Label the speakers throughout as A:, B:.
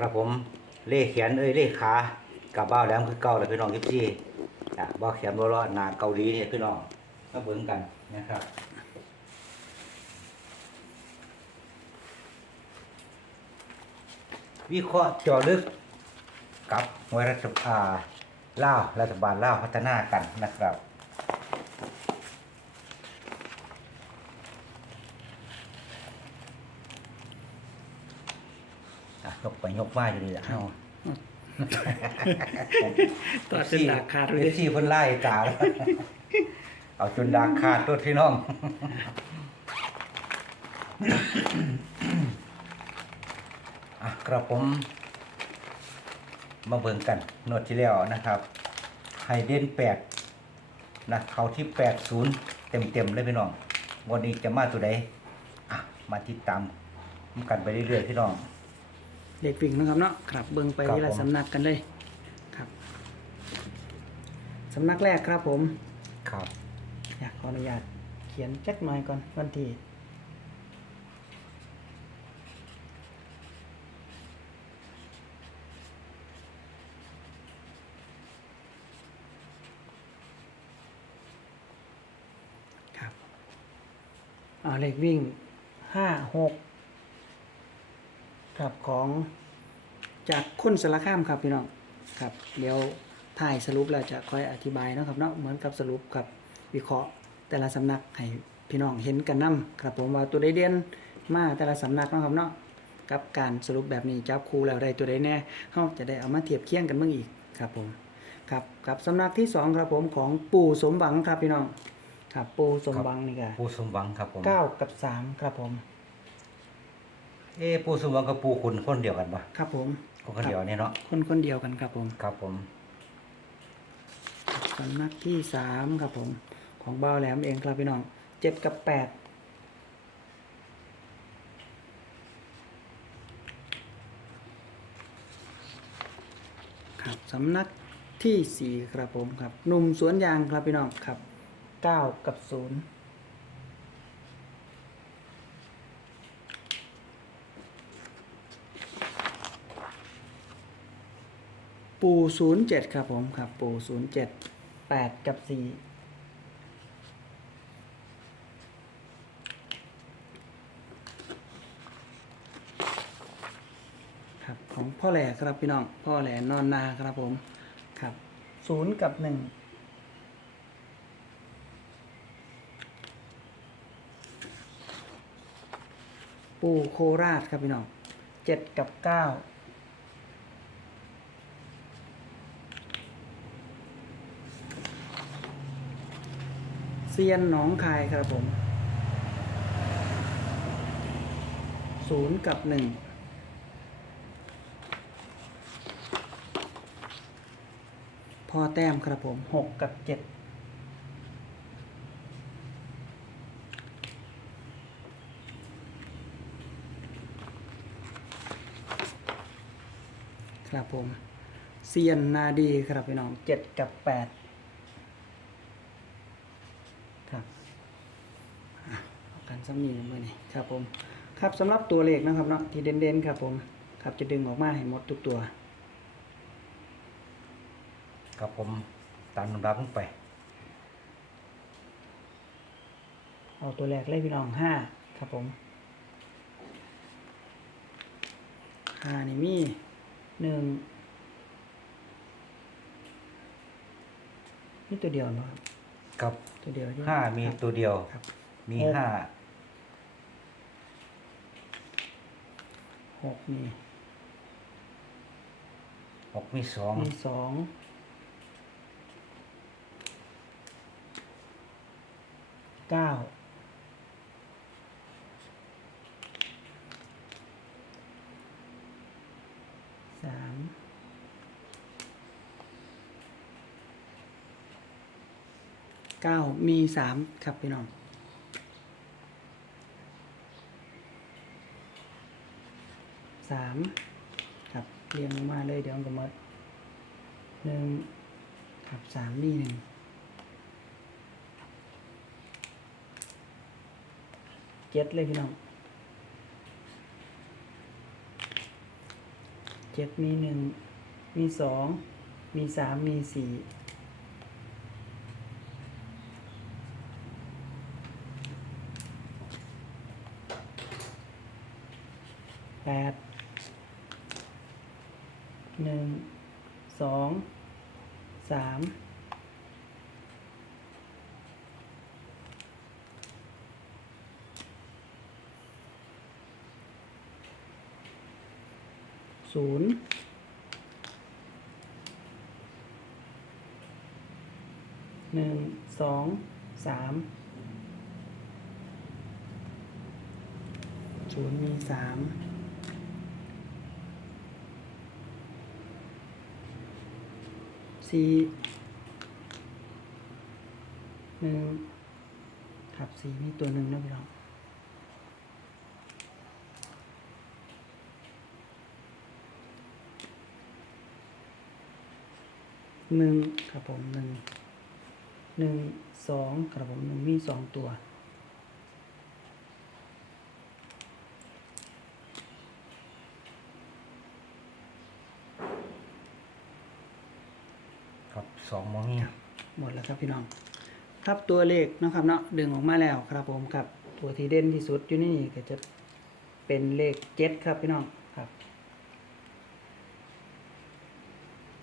A: ครับผมเล่แขนเอ้ยเล่ขากับบ้าแหลมคือเก่าแล้วพี่น้องยิบซี่บ้าวแขนบ่รอดหนาเกาหลีเนี่ยพี่น้องมาเบิ่งกันนะครับวิเคราะห์เจอลึกกับหน่วยรัฐบาลลารัฐบาลลาพัฒนากันนะครับ ยกไปยกมาอยู่ดีละเนาะ
B: ต่อจนดากขาดเลย
A: เอฟซีเพิ่นไล่ตาแล้วเอาจนดากขาดตัวพี่น้องอะกระผมมาเบิ่งกันนวดที่แล้วนะครับไฮเดนแปดนะเขาที่แปดศูนย์เต็มเต็มๆเลยพี่น้องวันนี้จะมาตัวใดอะมาติดตามกันไปเรื่อยๆพี่น้อง
B: เด็กวิ่งนะครับเนาะครับเบิ่งไป
A: ครับ
B: ทีละ
A: ผม
B: สำนักกันเลยครับสำนักแรกครับผม
A: ครับ
B: อยากขออนุญาตเขียนจักหน่อยก่อนวันที่ครับอ่าเลขวิ่งห้าหก ครับของจากคุณสารคามครับพี่น้องครับ เดี๋ยวถ่ายสรุปแล้วจะค่อยอธิบายเนาะครับเนาะเหมือนกับสรุปกับวิเคราะห์แต่ละสำนักให้พี่น้องเห็นกันนํครับผมว่าตัวใดเด่นมาแต่ละสำนักเนาะครับเนาะกับการสรุปแบบนี้จับคู่แล้วได้ตัวใดแน่เฮาจะได้เอามาเทียบเคียงกันเบิ่งอีกครับผมครับกับสำนักที่สองครับผมของปู่สมหวังครับพี่น้องครับปู่สมหวังนี่ก็
A: ปูสมหวังครับผม
B: เก้ากับสามครับผม
A: เอ้ปูสมหวังกับปูคุณคนเดียวกันปะ
B: ครับผม
A: คนเดียวเนี่ยเนาะ
B: คนคนเดียวกันครับผม
A: ครับผม
B: สำนักที่สามครับผม ของบ่าวแหลมเองครับพี่น้องเจ็ดกับแปดครับสำนักที่สี่ครับผมครับหนุ่มสวนยางครับพี่น้องครับเก้ากับศูนย์ ปูศูนย์เจ็ดครับผมครับ ปูศูนย์เจ็ดแปดกับสี่ครับของพ่อแหล่ครับพี่น้อง พ่อแหล่นอนนาครับผมครับศูนย์กับหนึ่งปูโคราชครับพี่น้องเจ็ดกับเก้า เซียนหนองคายครับผมศูนย์กับหนึ่งพอแต้มครับผมหกกับเจ็ดครับผมเซียนนาดีครับพี่น้องเจ็ดกับแปด ครับอะ เอากันซ้ำนี้เมื่อนี้ครับผม ครับสำหรับตัวเลขนะครับเนาะที่เด่นๆครับผม ครับจะดึงออกมาให้หมดทุกตัว
A: ครับผมตามลำดับลงไป
B: เอาตัวแรกเลยพี่น้องห้าครับผมห้านี่มีหนึ่งนี่ตัวเดียวเนาะครับ
A: กับ
B: ตัวเดียวที่
A: ห้ามี
B: ครับ
A: ตัวเดียว
B: ครับ
A: มี
B: หก
A: ห้า
B: กมี
A: หกมีสอง
B: มีสองเก้าสามเก้ามีสามครับพี่น้อง สามครับเรียงลงมาเลยเดี๋ยวมันก็มดหนึ่งครับสามมีหนึ่งเจ็ดเลยพี่น้องเจ็ดมีหนึ่งมีสองมีสามมีสี่แปด หนึ่งสองสามศูนย์หนึ่งสองสามศูนย์มีสาม สี่หนึ่งครับสี่มีตัวหนึ่งนะพี่น้องหนึ่งครับผมหนึ่งหนึ่งสองครับผมหนึ่งมีสองตัว
A: ครับสองโมงนี้
B: หมดแล้ว ครับพี่น้อง ครับตัวเลขนะครับเนาะดึงออกมาแล้วครับผมครับตัวที่เด่นที่สุดอยู่นี่ก็จะเป็นเลขเจ็ดครับพี่น้องครับ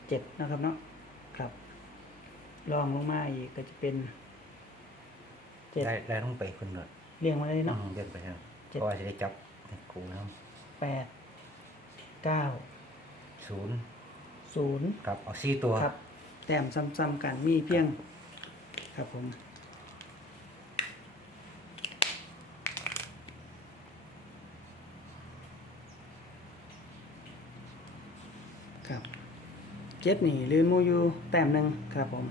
B: เจ็ดนะครับเนาะครับลองลงมาอีกก็จะเป็นเจ็ด
A: ได้ได้ต้องไปคนเดียว
B: เรียงมาเลยเนาะ
A: อืมเดินไปครับ
B: เจ็ด
A: เพราะว่าจะได้จับกูนะครับ
B: แปดเก้า
A: ศูนย์
B: ศูนย์
A: ครับเอาสี่ตัว
B: ครับ แต้มซ้ำๆกันมีเพียง ครับผมครับเจ็ดนี่ลืนหมูอยู่แต้มหนึ่งครับผม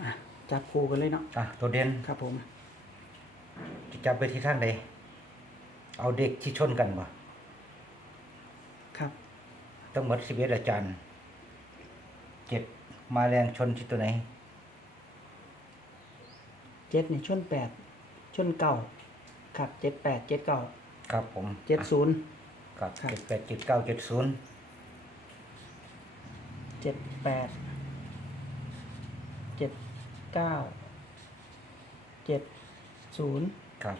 B: อะจับคู่กันเลยเนาะ
A: อะตัวเด่น
B: ครับผม
A: จะจับไปที่ทางใดเอาเด็กที่ชนกันบ่
B: ครับ
A: ทั้งหมดสิบเอ็ดอาจารย์เจ็ดมาแรงชนที่ตัวไหน
B: เจ็ดนี่ชนแปดชนเก้าครับเจ็ดแปดเจ็ดเก้า
A: ครับผม
B: เจ็ดศูนย์
A: ครับ
B: ครับ
A: เจ็ดแปดเจ็ดเก้าเจ็ดศูนย์
B: เจ็ดแปดเจ็ดเก้าเจ็ดศูนย์
A: ครับ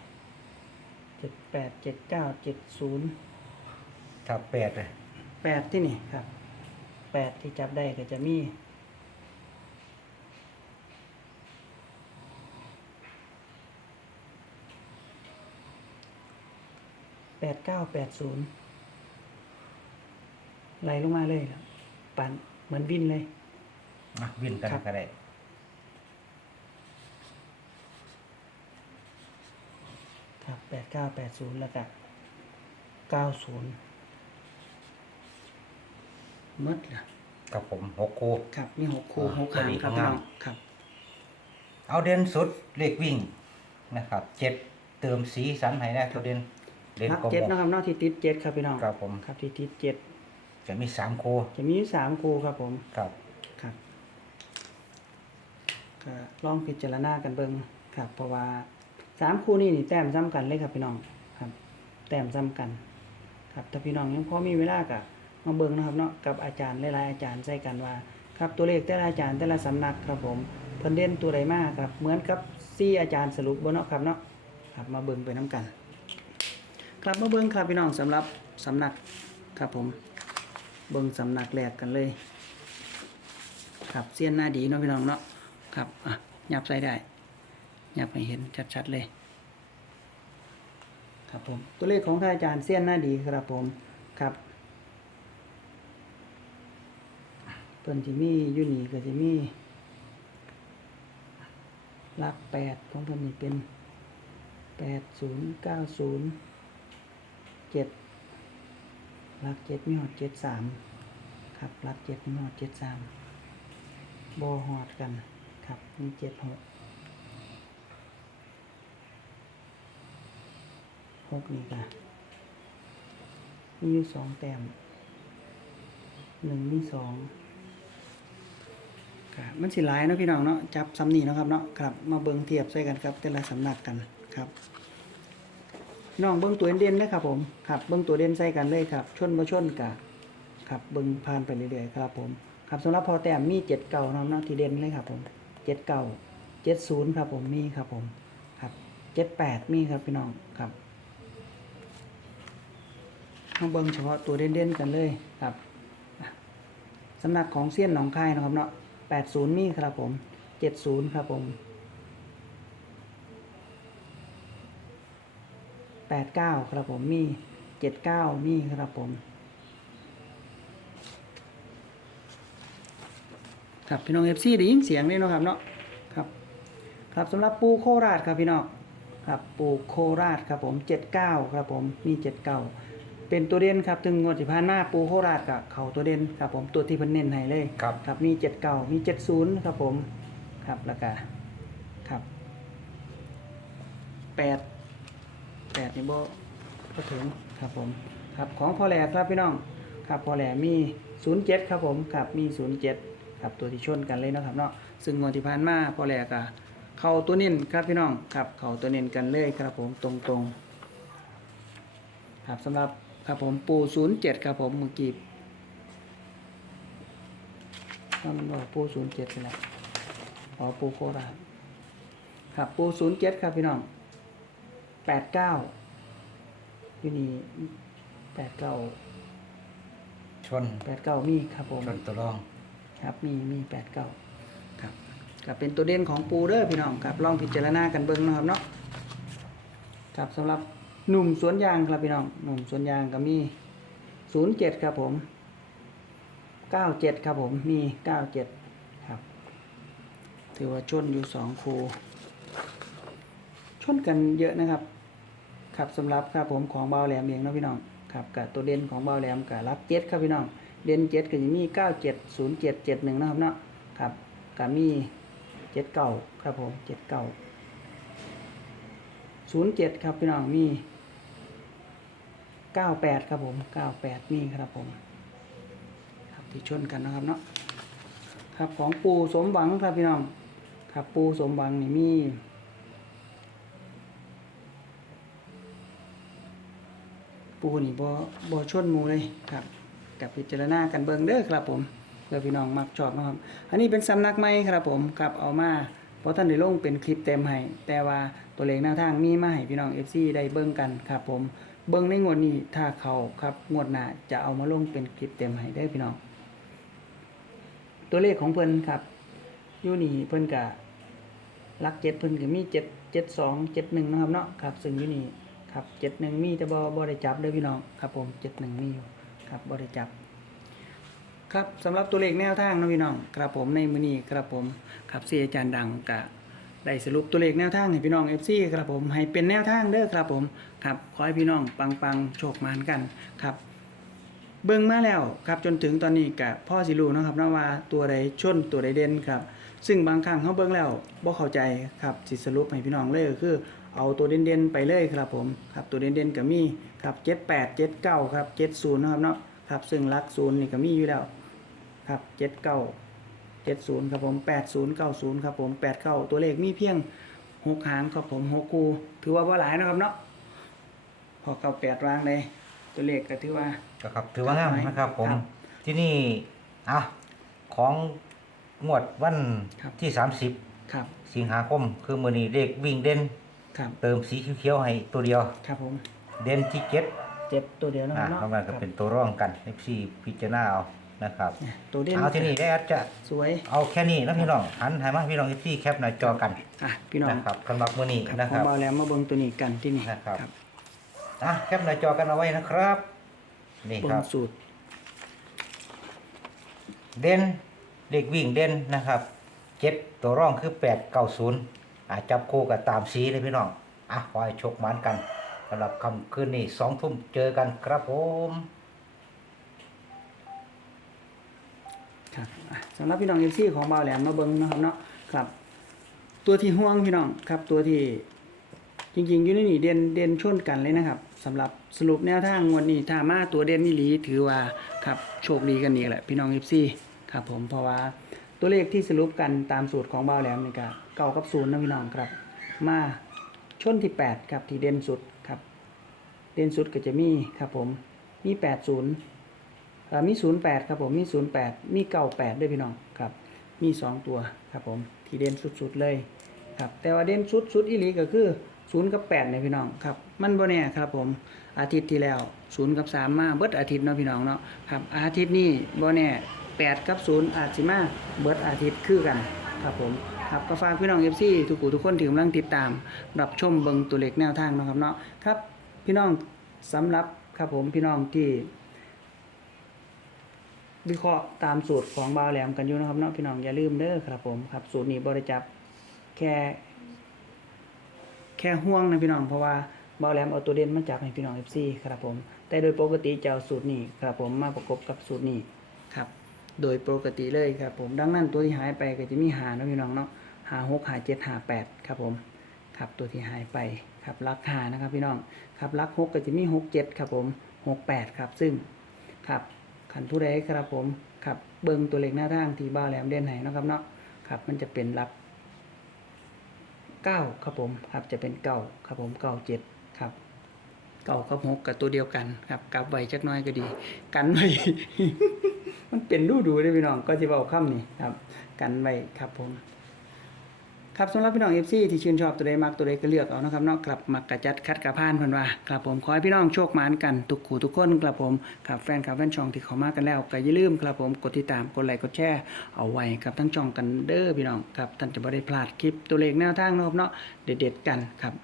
B: เจ็ดแปดเจ็ดเก้าเจ็ดศูนย์
A: ถ้าแปดเลย
B: แปดที่นี่ครับแปดที่จับได้ก็จะมีแปดเก้าแปดศูนย์ไล่ลงมาเลยครับปันเหมือนวินเลย
A: อะวิ่งกัน
B: ครับ
A: ก็ได้
B: ครับแปดเก้าแปดศูนย์แล้วก็เก้าศูนย์ มดละ
A: ครับผมหกคู่
B: ครับมีหกคู่
A: อ่า
B: หกหาง
A: พอดี
B: ครับ
A: ข้าง
B: พี่
A: ล่าง
B: น้องครับ
A: เอาเด่นสุดเลขวิ่งนะครับเจ็ดเติมสีสันให้นะตัวเด่นเด่น
B: นัก
A: กลม
B: เจ็ดนะครับนอกที่ติดเจ็ดครับพี่น้อง
A: ครับผม
B: ครับที่ติดเจ็ด
A: จะมีสามคู่
B: จะมีอยู่สามคู่ครับผม
A: ครับ
B: ครับก็ลองพิจารณากันเบิ่งครับ เพราะว่าสามคู่นี้นี่แต้มซ้ำกันเลยครับพี่น้องครับ แต้มซ้ำกัน ครับถ้าพี่น้องยังพอมีเวลาก็ มาเบิ่งนะครับเนาะกับอาจารย์หลายๆอาจารย์ใส่กันว่าครับตัวเลขแต่ละอาจารย์แต่ละสำนักครับผมเพิ่นเด่นตัวใดมากครับเหมือนกับซี่อาจารย์สรุปบ่เนาะครับเนาะครับมาเบิ่งไปน้กัน ครับมาเบิ่งครับพี่น้องสำหรับสำนักครับผมเบิ่งสำนักแรกกันเลย ครับเสี้ยนหน้าดีเนาะพี่น้องเนาะครับอะยับใส่ได้ยับให้เห็นชัดๆเลยครับผมตัวเลขของท่านอาจารย์เสี้ยนหน้าดีครับผมครับ เพิ่นที่มีอยู่นี่ก็จะมีหลักแปดของเพิ่นนี่เป็นแปดศูนย์เก้าศูนย์เจ็ดหลักเจ็ดมีหอดเจ็ดสามครับหลักเจ็ดมีหอดเจ็ดสามบอหอดกันครับมีเจ็ดหกหกนี่กันมีอยู่สองแต้มหนึ่งมีสอง มันสิหลายเนาะพี่น้องเนาะจับซ้ำนีเนาะครับเนาะครับมาเบิ่งเทียบใส่กันครับ แต่ละสำนักกันครับน้องเบิ้งตัวเด่นๆนะครับผมครับเบิ้งตัวเด่นใส่กันเลยครับชนมาชนกะครับเบิ้งผ่านไปเรื่อยๆครับผมครับสำหรับพอแต้มมีเจ็ดเก่านะครับเนาะที่เด่นเลยครับผมเจ็ดเก่าเจ็ดศูนย์ครับผมมีครับผมครับเจ็ดแปดมีครับพี่น้องครับต้องเบิ้งเฉพาะตัวเด่นๆกันเลยครับสำนักของเซียนหนองคายนะครับเนาะ แปดศูนย์มีครับผมเจ็ดศูนย์ครับผมแปดเก้าครับผม มีเจ็ดเก้ามีครับผม ครับพี่น้องเอฟซีได้ยินเสียงนี่เนาะครับเนาะ ครับ ครับสำหรับปูโคราชครับพี่น้อง ครับปูโคราชครับผมเจ็ดเก้าครับผม มีเจ็ด เก้าเป็นตัวเด่นครับถึงงวดที่ผ่านมาปูโคราชกับเขาตัวเด่นครับผมตัวที่เพิ่นเน้นให้เลย
A: ครับ
B: ครับมีเจ็ดเก้ามีเจ็ดศูนย์ครับผมครับแล้วก็ครับแปดแปดนี่บ่ก็ถึงครับผมครับของพอแหลครับพี่น้องครับพอแหลมี07ครับผมครับมี07ครับตัวที่ชนกันเลยเนาะครับเนาะซึ่งงวดที่ผ่านมาพอแหลก็เข้าตัวเน้นครับพี่น้องครับเข้าตัวเน้นกันเลยครับผมตรงๆครับสำหรับ ครับผมปู07ครับผมเมื่อกี้ว่ามันบอกปู07ไปแล้วอ๋อปูโคราชครับปู07ครับพี่น้องแปดเก้าอยู่นี่แปดเก้า
A: ชน
B: แปดเก้ามีครับผม
A: ชนตัวรอง
B: ครับมีมีแปดเก้าครับก็เป็นตัวเด่นของปูเด้อพี่น้องครับลองพิจารณากันเบิ่งเนาะครับเนาะครับสำหรับ หนุ่มสวนยางครับพี่น้องหนุ่มสวนยางก็มีศูนย์เจ็ดครับผมเก้าเจ็ดครับผมมีเก้าเจ็ดครับ ถือว่าชนอยู่สองคูชนกันเยอะนะครับครับสำหรับครับผมของเบาแหลมเองนะพี่น้องครับกับตัวเด่นของเบาแหลมกับรับเจ็ดครับพี่น้องเด่นเจ็ดก็จะมีเก้าเจ็ดศูนย์เจ็ดเจ็ดหนึ่งนะครับเนาะครับกับมีเจ็ดเก้าครับผมเจ็ดเก้า ศูนย์เจ็ดครับพี่น้องมีเก้าแปดครับผมเก้าแปดมีครับผม ครับที่ชนกันนะครับเนาะครับของปูสมหวังครับพี่น้องครับปูสมหวังนี่มีปูนี่บ่บ่ชนหมูเลยครับกับพิจารณากันเบิงเด้อครับผมเพื่อพี่น้องมักชอบนะครับ อันนี้เป็นสำนักใหม่ครับผมครับเอามาเพราะท่านได้ลงเป็นคลิปเต็มให้แต่ว่า ตัวเลขแนวทางมีมาให้พี่น้อง FC ได้เบิ่งกันครับผมเบิ่งในงวดนี้ถ้าเขาครับงวดหน้าจะเอามาลงเป็นคลิปเต็มให้ได้พี่น้อง ตัวเลขของเพิ่นครับยูนี่เพิ่นกะลักเจ็ดเพิ่นก็มีเจ็ดเจ็ดสองเจ็ดหนึ่งนะครับเนาะครับ ซึ่งยูนี่ครับเจ็ดหนึ่งมีแต่บ่บ่ได้จับเด้พี่น้องครับผมเจ็ดหนึ่งมีอยู่ครับบ่ได้จับครับสำหรับตัวเลขแนวทางนะพี่น้องครับผมในมือนี้ครับผมครับเสียอาจารย์ดังกะ ได้สรุปตัวเลขแนวทางให้พี่น้อง FC ครับผมให้เป็นแนวทางเด้อครับผมครับขอให้พี่น้องปังๆโชคมานกันครับเบิ่งมาแล้วครับจนถึงตอนนี้กะพ่อสิรูนะครับนะว่าตัวใดชนตัวใดเด่นครับ ซึ่งบางครั้งเขาเบิ่งแล้วบ่เข้าใจครับสิสรุปให้พี่น้องเลยก็คือ เอาตัวเด่นๆไปเลยครับผมครับตัวเด่นๆก็มีครับ78 79ครับ70นะครับเนาะครับซึ่งลักศูนย์นี่ก็มีอยู่แล้วครับ79 70ครับผม80 90ครับผม89ตัวเลขมีเพียงหกหางครับผมหกคู่ถือว่าบ่หลายนะครับเนาะพอเก้าแปดวางเลยตัวเลขก็ถือว่า
A: ก็ครับ ถือว่างามนะครับ ผม
B: ครับ
A: ที่นี่อะของงวดวัน
B: ครับ
A: ที่30
B: ครับ
A: สิงหาคม คือมือนี้เลขวิ่งเด่น
B: ครับ
A: เติมสีเขียวๆให้ตัวเดียว
B: ครับผม
A: เด่นที่เจ็ด
B: เจ็บตัวเดียวนะค
A: อ่า
B: รับเนาะ
A: ทำงานก็เป็นตัวร่องกัน FC พิจารณาเอา นะครับ
B: เนี่ยตัวเด่น
A: เอาที่นี่ได้อาจจะ
B: สวย
A: เอาแค่นี้นะพี่น้องหันให้มาพี่น้อง FC แคปหน้าจอกัน
B: อะพี่น้อง
A: นะครับสำหรับมื้อนี้
B: ครับ
A: นะ
B: ข
A: ค
B: อง
A: รับ
B: เบาแล้วมาเบิ่งตัวนี้กันที่นี่
A: นะครับอะแคปหน้าจอกันเอาไว้นะครับ นี่
B: เบิ่
A: ครั
B: ง
A: บ
B: สูตร
A: เด่นเด็กวิ่งเด่นนะครับเจ็ดตัวร่องคือแปดเก้าศูนย์อาจับคู่กับตามสีเลยพี่น้องอะขอให้โชคหมานกันสำหรับคำคืนนี้สองทุ่มเจอกันครับผม
B: ครับอะ สำหรับพี่น้องเอฟซีของบาแหลมมาเบิ่งนะครับเนาะครับ ตัวที่ห่วงพี่น้องครับ ตัวที่จริงๆอยู่ในนี่เด่นเด่นชนกันเลยนะครับสำหรับสรุปแนวทางงวันนี้ถ้ามาตัวเด่นนี่หลีถือว่าครับโชคดีกันอีกแหละพี่น้องเอฟซีครับผมเพราะว่าตัวเลขที่สรุปกันตามสูตรของบาแหลมนี่ก็เก้ากับศูนย์นะพี่น้องครับ มาชนที่แปดครับที่เด่นสุดครับ เด่นสุดก็จะมีครับผมมีแปดศูนย์ มีศูนย์แปดครับผมมีศูนย์แปดมีเก้าแปดด้วยพี่น้องครับ มีสองตัวครับผมที่เด่นสุดๆเลยครับแต่ว่าเด่นสุดๆอีหลีก็คือศูนย์กับแปดเนี่ยพี่น้องครับมันบ่แน่ครับผมอาทิตย์ที่แล้วศูนย์กับสามมาเบิดอาทิตย์เนาะพี่น้องเนาะครับอาทิตย์นี้บ่แน่แปดกับศูนย์อาจสิมาเบิดอาทิตย์คือกันครับผมครับก็ฝากพี่น้องเอฟซีทุกผู้ทุกคนที่กำลังติดตาม รับชมเบิงตัวเลขแนวทางเนาะครับเนาะครับพี่น้องสำหรับครับผมพี่น้องที่ วิเคราะห์ตามสูตรของบาวแหลมกันอยู่นะครับเนาะพี่น้องอย่าลืมเด้อครับผมครับสูตรนี้บริจับแค่ แค่ห่วงนะพี่น้องเพราะว่าบาวแหลมเอาตัวเด่นมาจับให้พี่น้อง FC ครับผม แต่โดยปกติจะเอาสูตรนี้ครับผมมาประกบกับสูตรนี้ครับ โดยปกติเลยครับผมดังนั้นตัวที่หายไปก็จะมีหาเนาะพี่น้องเนาะหาหกหาเจ็ดหาแปดครับผมครับตัวที่หายไปครับลักหานะครับพี่น้องครับลักหกก็จะมีหกเจ็ดครับผมหกแปดครับซึ่งครับ ขันผู้ใดครับผมครับเบิ่งตัวเลขหน้าทางที่บ้าแหลมเด่นไหนะครับเนาะครับมันจะเป็นลักเก้าครับผมครับจะเป็นเก้าครับผมเก้าเจ็ดครับเก้ากับหกกับตัวเดียวกันครับกลับไว้จักน้อยก็ดี กันไว้มันเป็นดูดูได้พี่น้องก็จะเอาค่ำนี่ครับ กันไว้ครับผม ครับสำหรับพี่น้อง FC ที่ชื่นชอบตัวใดมักตัวใดก็เลือกเอานะครับเนอกกลับมักกระจัดคัดกระพานพิ่นว่าครับผมขอให้พี่น้องโชคหมานกันทุกขู่ทุกคนครับผมครับแฟนคลับแฟนช่องที่เขามากันแล้วก็อย่าลืมครับผมกดติดตามกดไลค์กดแชร์เอาไว้ครับทั้งช่องกันเด้อพี่น้องครับท่านจะบ่ได้พลาดคลิปตัวเลขแนวทางเนาะครับเนาะเด็ดๆกันครับ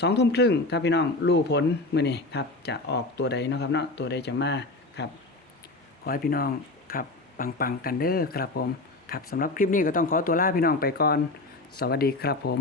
B: สองทุ่มครึ่งครับพี่น้องรู้ผลมื้อนี้ครับจะออกตัวใดเนาะครับเนาะตัวใดจะมาครับขอให้พี่น้องครับปังๆกันเด้อครับผมครับสำหรับคลิปนี้ก็ต้องขอตัวลาพี่น้องไปก่อน สวัสดีครับผม